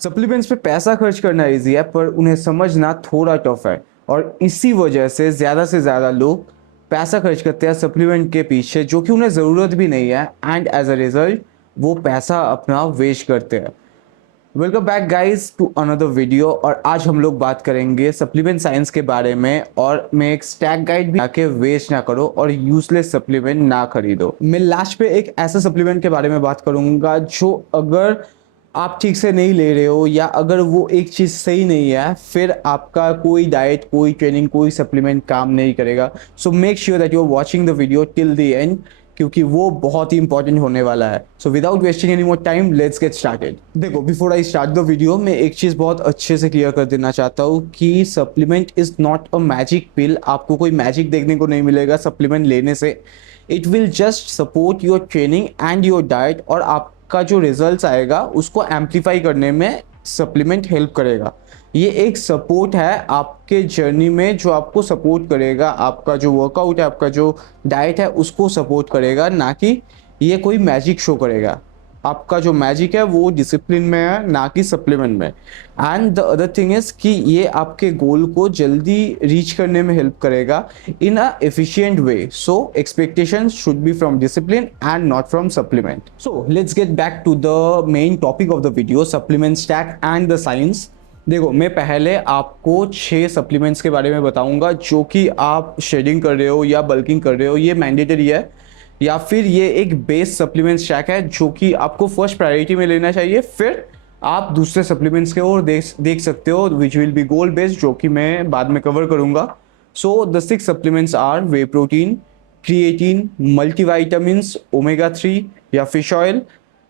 Supplements पे पैसा खर्च करना इजी है पर उन्हें समझना थोड़ा टफ है। और इसी वजह से ज़्यादा लोग पैसा खर्च करते हैं सप्लीमेंट के पीछे जो कि उन्हें ज़रूरत भी नहीं है, एंड एज अ रिजल्ट वो पैसा अपना वेस्ट करते हैं। Welcome back guys to another video. और आज हम लोग बात करेंगे सप्लीमेंट साइंस के बारे में, और मैं एक स्टैक गाइड भी आके वेस्ट ना करो और यूजलेस सप्लीमेंट ना खरीदो। मैं लास्ट पे एक ऐसा सप्लीमेंट के बारे में बात करूंगा जो अगर आप ठीक से नहीं ले रहे हो या अगर वो एक चीज़ सही नहीं है, फिर आपका कोई डाइट, कोई ट्रेनिंग, कोई सप्लीमेंट काम नहीं करेगा। So make sure that you are watching the video till the end, क्योंकि वो बहुत ही इंपॉर्टेंट होने वाला है। So without wasting any more time let's get started. देखो, before I start the video मैं एक चीज़ बहुत अच्छे से क्लियर कर देना चाहता हूँ कि supplement is not a magic pill. आपको कोई मैजिक देखने को नहीं मिलेगा सप्लीमेंट लेने से। It will just support your training and your diet, और आपका जो रिजल्ट्स आएगा उसको एम्पलीफाई करने में सप्लीमेंट हेल्प करेगा। ये एक सपोर्ट है आपके जर्नी में जो आपको सपोर्ट करेगा, आपका जो वर्कआउट है, आपका जो डाइट है उसको सपोर्ट करेगा, ना कि ये कोई मैजिक शो करेगा। आपका जो मैजिक है वो डिसिप्लिन में है, ना कि सप्लीमेंट में। And the other thing is कि ये आपके गोल को जल्दी रीच करने में हेल्प करेगा in a efficient way. So expectations should be from discipline and not from supplement. So let's get back to the main topic of the video, supplement stack and the science. देखो, मैं पहले आपको 6 supplements के बारे में बताऊंगा जो कि आप शेडिंग कर रहे हो या बल्किंग कर रहे हो, ये मैंडेटरी है, या फिर ये एक बेस सप्लीमेंट स्टैक है जो कि आपको फर्स्ट प्रायोरिटी में लेना चाहिए। फिर आप दूसरे सप्लीमेंट्स के और देख सकते हो which will be goal based, जो कि मैं बाद में कवर करूंगा। So the 6 supplements are whey protein, creatine, multivitamins, omega 3 या fish oil,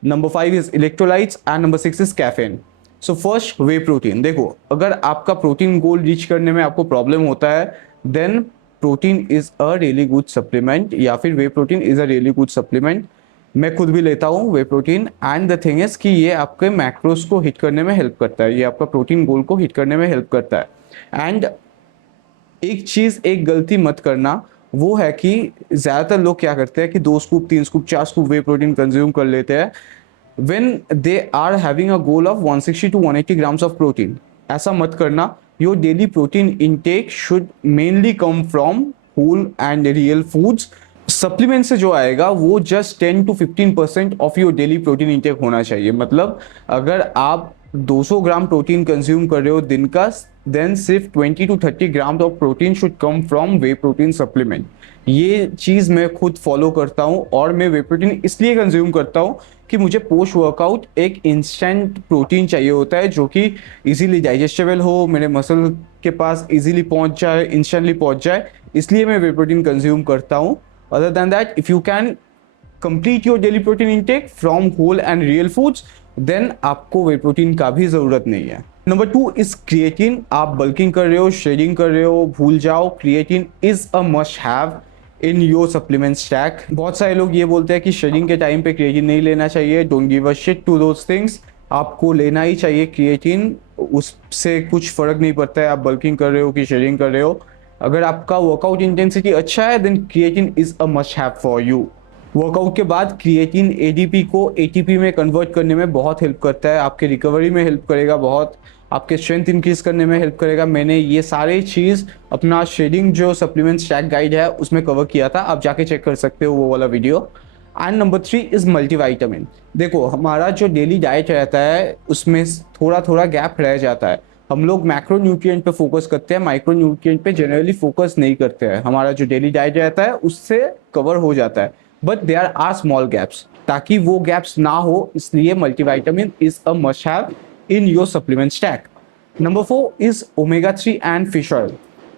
number 5 is electrolytes and number 6 is caffeine. So first, whey protein. देखो, अगर आपका प्रोटीन गोल रीच करने में आपको प्रॉब्लम होता है, then protein is a really good supplement, या फिर whey protein is a really good supplement. मैं खुद भी लेता हूँ whey protein, and the thing is कि ये आपके मैक्रोस को हिट करने में हेल्प करता है, ये आपका प्रोटीन गोल को हिट करने में हेल्प करता है। एंड एक चीज़, एक गलती मत करना, वो है कि ज़्यादातर लोग क्या करते हैं कि 2 scoop, 3 scoop, 4 scoop whey protein consume कर लेते हैं when they are having a goal of 160 to 180 grams of protein. ऐसा मत करना। Your daily protein intake should mainly come from whole and real foods. Supplement से जो आएगा वो just 10 to 15% of your daily protein intake होना चाहिए। मतलब अगर आप 200 ग्राम प्रोटीन कंज्यूम कर रहे हो दिन का, देन सिर्फ 20 to 30 gram of protein should come from way protein supplement. ये चीज़ मैं खुद फॉलो करता हूँ, और मैं वे प्रोटीन इसलिए कंज्यूम करता हूँ कि मुझे पोस्ट वर्कआउट एक इंस्टेंट प्रोटीन चाहिए होता है जो कि इजीली डाइजेस्टेबल हो, मेरे मसल के पास इजीली पहुँच जाए, इंस्टेंटली पहुँच जाए, इसलिए मैं वे प्रोटीन कंज्यूम करता हूँ। Other than that, if you can complete your daily protein intake from whole and real foods, then आपको वे प्रोटीन का भी ज़रूरत नहीं है। Number 2 is creatine. आप बल्किंग कर रहे हो, शेडिंग कर रहे हो, भूल जाओ, creatine is a must have in your supplement stack. बहुत सारे लोग ये बोलते हैं कि शेडिंग के टाइम पे क्रिएटिन नहीं लेना चाहिए। Don't give a shit to those things. आपको लेना ही चाहिए क्रिएटिन, उससे कुछ फर्क नहीं पड़ता है आप बल्किंग कर रहे हो कि शेडिंग कर रहे हो। अगर आपका वर्कआउट इंटेंसिटी अच्छा है, then creatine is a must have for you. Workout के बाद क्रिएटिन एडीपी को एटीपी में कन्वर्ट करने में बहुत हेल्प करता है, आपके रिकवरी में हेल्प करेगा, बहुत आपके स्ट्रेंथ इंक्रीज करने में हेल्प करेगा। मैंने ये सारे चीज़ अपना शेडिंग जो सप्लीमेंट स्टैक गाइड है उसमें कवर किया था, आप जाके चेक कर सकते हो वो वाला video. And number 3 is multivitamin. देखो, हमारा जो डेली डाइट रहता है उसमें थोड़ा थोड़ा गैप रह जाता है। हम लोग मैक्रो न्यूट्रिएंट पे फोकस करते हैं, माइक्रो न्यूट्रिएंट पे जनरली फोकस नहीं करते हैं। हमारा जो डेली डाइट रहता है उससे कवर हो जाता है, but there are small gaps. ताकि वो गैप्स ना हो, इसलिए multivitamin is a must have in your supplement stack. Number 4 is omega 3 and fish oil.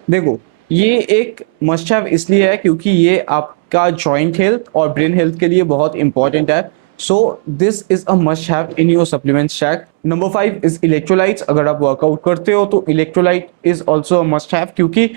देखो, ये एक मस्ट हैव इसलिए है क्योंकि ये आपका जॉइंट हेल्थ और ब्रेन हेल्थ के लिए बहुत इंपॉर्टेंट है। So this is a must have in your supplement stack. Number 5 is electrolytes. अगर आप वर्कआउट करते हो तो electrolyte is also a must have, क्योंकि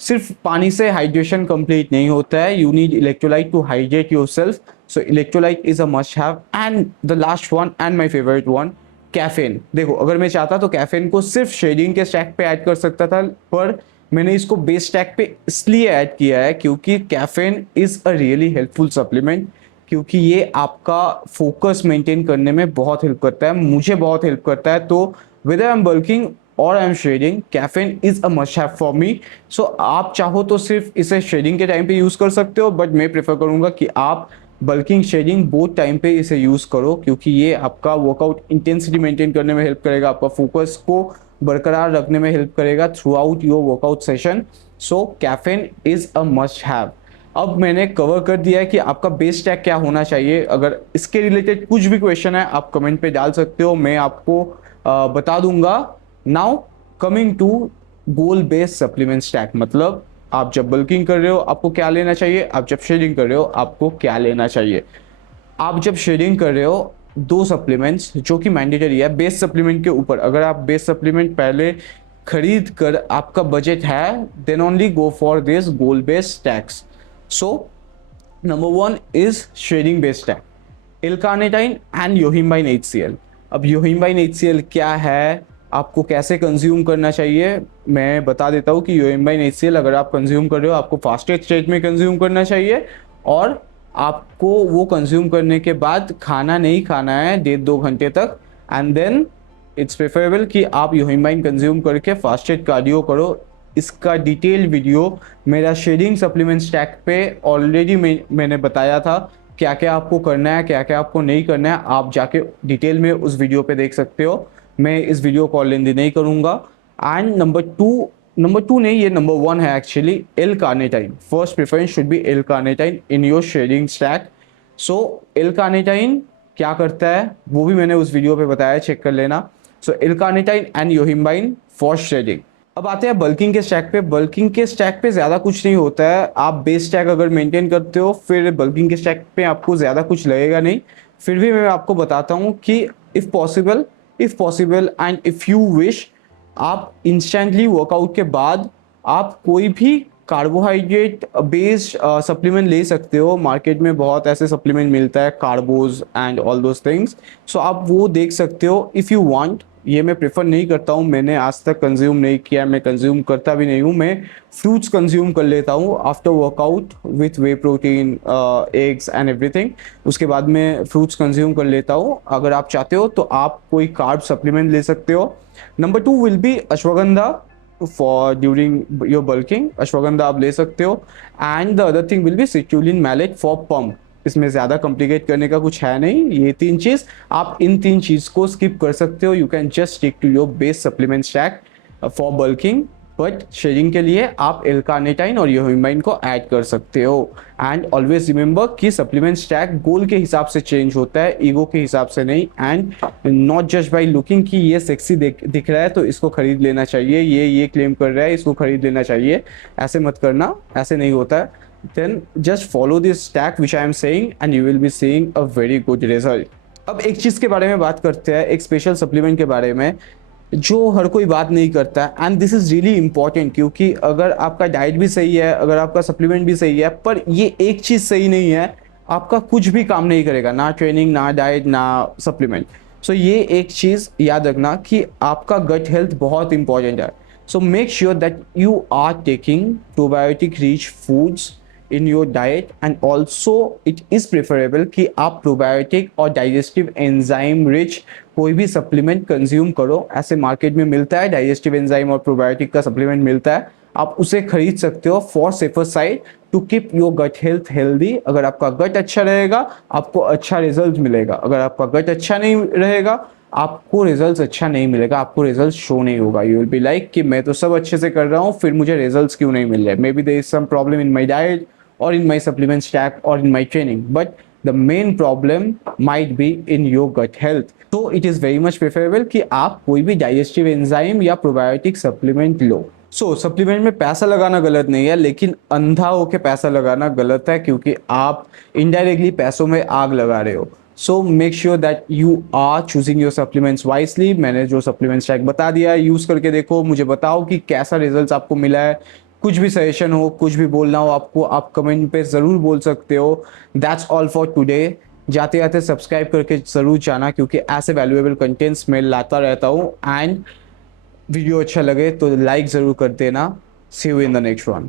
सिर्फ पानी से हाइड्रेशन कंप्लीट नहीं होता है, you need electrolyte to hydrate yourself. So electrolyte is a must have. And the last one and my favourite one, caffeine. देखो, अगर मैं चाहता तो कैफीन को सिर्फ शेडिंग के स्टैक पे ऐड कर सकता था, पर मैंने इसको बेस स्टैक पे इसलिए ऐड किया है क्योंकि caffeine is a really helpful supplement. क्योंकि ये आपका फोकस मेंटेन करने में बहुत हेल्प करता है, मुझे बहुत हेल्प करता है। तो वेदर आई एम बल्किंग और I am shredding, caffeine is a must have for me. So आप चाहो तो सिर्फ इसे शेडिंग के टाइम पे यूज़ कर सकते हो, बट मैं प्रेफर करूँगा कि आप बल्किंग शेडिंग बोथ टाइम पे इसे यूज़ करो, क्योंकि ये आपका वर्कआउट इंटेंसिटी मेंटेन करने में हेल्प करेगा, आपका फोकस को बरकरार रखने में हेल्प करेगा through out your workout session. So caffeine is a must have. अब मैंने कवर कर दिया है कि आपका बेस टैग क्या होना चाहिए। अगर इसके रिलेटेड कुछ भी क्वेश्चन है आप कमेंट पे डाल सकते हो, मैं आपको बता दूंगा। Now coming to goal based supplement stack, मतलब आप जब बल्किंग कर रहे हो आपको क्या लेना चाहिए, आप जब शेडिंग कर रहे हो आपको क्या लेना चाहिए। आप जब शेडिंग कर रहे हो, दो सप्लीमेंट्स जो कि मैंडेटरी है बेस सप्लीमेंट के ऊपर, अगर आप बेस सप्लीमेंट पहले खरीद कर आपका बजट है, then only go for this goal based stacks. So number one is shredding based stack, L-carnitine and yohimbine HCl। अब योहिम्बाइन HCl क्या है, आपको कैसे कंज्यूम करना चाहिए, मैं बता देता हूँ कि योहिम्बाइन HCl अगर आप कंज्यूम कर रहे हो आपको फास्टेड स्टेट में कंज्यूम करना चाहिए, और आपको वो कंज्यूम करने के बाद खाना नहीं खाना है 1.5-2 घंटे तक, एंड देन इट्स प्रेफरेबल कि आप योहिम्बाइन कंज्यूम करके फास्टेड कार्डियो करो। इसका डिटेल वीडियो मेरा शेडिंग सप्लीमेंट स्टैक पे ऑलरेडी मैंने बताया था, क्या क्या आपको करना है क्या क्या आपको नहीं करना है, आप जाके डिटेल में उस वीडियो पे देख सकते हो। मैं इस वीडियो को और लेंदी नहीं करूँगा। एंड नंबर टू नहीं, ये नंबर वन है actually, L-carnitine। First preference should be L-carnitine in your shredding stack. So L-carnitine क्या करता है वो भी मैंने उस वीडियो पे बताया, चेक कर लेना। So L-carnitine and yohimbine for shredding. अब आते हैं बल्किंग के स्टैक पे। बल्किंग के स्टैक पे ज़्यादा कुछ नहीं होता है, आप बेस स्टैक अगर मेंटेन करते हो फिर बल्किंग के स्टैक पे आपको ज़्यादा कुछ लगेगा नहीं। फिर भी मैं आपको बताता हूँ कि if possible and if you wish, आप इंस्टेंटली वर्कआउट के बाद आप कोई भी कार्बोहाइड्रेट बेस्ड सप्लीमेंट ले सकते हो। मार्केट में बहुत ऐसे सप्लीमेंट मिलता है, कार्बोज एंड ऑल दोज थिंग्स। सो आप वो देख सकते हो इफ़ यू वांट। ये मैं प्रेफर नहीं करता हूँ, मैंने आज तक कंज्यूम नहीं किया, मैं कंज्यूम करता भी नहीं हूँ। मैं फ्रूट्स कंज्यूम कर लेता हूँ after workout with way protein, eggs and everything. उसके बाद मैं फ्रूट्स कंज्यूम कर लेता हूँ। अगर आप चाहते हो तो आप कोई कार्ब सप्लीमेंट ले सकते हो। Number two will be ashwagandha for during your bulking, ashwagandha आप ले सकते हो। And the other thing will be citrulline mallet for pump. इसमें ज़्यादा कॉम्प्लिकेट करने का कुछ है नहीं, ये तीन चीज़, आप इन तीन चीज़ को स्किप कर सकते हो। You can just stick to your base supplement stack for bulking, but shredding के लिए आप L-carnitine और योहिम्बाइन को ऐड कर सकते हो। एंड ऑलवेज रिमेंबर कि सप्लीमेंट स्टैक गोल के हिसाब से चेंज होता है, ईगो के हिसाब से नहीं। And not just by looking कि ये सेक्सी दिख रहा है तो इसको खरीद लेना चाहिए, ये क्लेम कर रहा है इसको खरीद लेना चाहिए, ऐसे मत करना, ऐसे नहीं होता है। then just follow this stack which I am saying and you will be seeing a very good result। अब एक चीज़ के बारे में बात करते हैं, एक स्पेशल सप्लीमेंट के बारे में जो हर कोई बात नहीं करता, and this is really important, क्योंकि अगर आपका डाइट भी सही है, अगर आपका सप्लीमेंट भी सही है, पर ये एक चीज़ सही नहीं है, आपका कुछ भी काम नहीं करेगा, ना ट्रेनिंग ना डाइट ना सप्लीमेंट। सो ये एक चीज़ याद रखना कि आपका गट हेल्थ बहुत इंपॉर्टेंट है। So make sure that you are taking probiotic rich foods in your diet, and also it is preferable कि आप प्रोबायोटिक और डाइजेस्टिव एंजाइम रिच कोई भी सप्लीमेंट कंज्यूम करो। ऐसे मार्केट में मिलता है, डाइजेस्टिव एंजाइम और प्रोबायोटिक का सप्लीमेंट मिलता है, आप उसे खरीद सकते हो for safer side to keep your gut health healthy. अगर आपका गट अच्छा रहेगा आपको अच्छा रिजल्ट मिलेगा, अगर आपका गट अच्छा नहीं रहेगा आपको रिजल्ट अच्छा नहीं मिलेगा, आपको रिजल्ट शो नहीं होगा। यू विल बी लाइक कि मैं तो सब अच्छे से कर रहा हूँ फिर मुझे रिजल्ट्स क्यों नहीं मिल रहे, maybe there is some problem in my diet or in my supplement stack or in my training, but the main problem might be in your gut health। so it is very much preferable कि आप कोई भी digestive enzyme या probiotic supplement लो। Supplement में पैसा लगाना गलत नहीं है, लेकिन अंधा होकर पैसा लगाना गलत है, क्योंकि आप इनडायरेक्टली पैसों में आग लगा रहे हो। So make sure that you are choosing your supplements wisely. मैंने जो सप्लीमेंट स्टैक बता दिया है यूज़ करके देखो, मुझे बताओ कि कैसा रिजल्ट आपको मिला है। कुछ भी सजेशन हो, कुछ भी बोलना हो आपको, आप कमेंट पे ज़रूर बोल सकते हो। That's all for today. जाते जाते सब्सक्राइब करके ज़रूर जाना, क्योंकि ऐसे वैल्यूएबल कंटेंट्स मैं लाता रहता हूँ। एंड वीडियो अच्छा लगे तो लाइक ज़रूर कर देना। See you in the next one.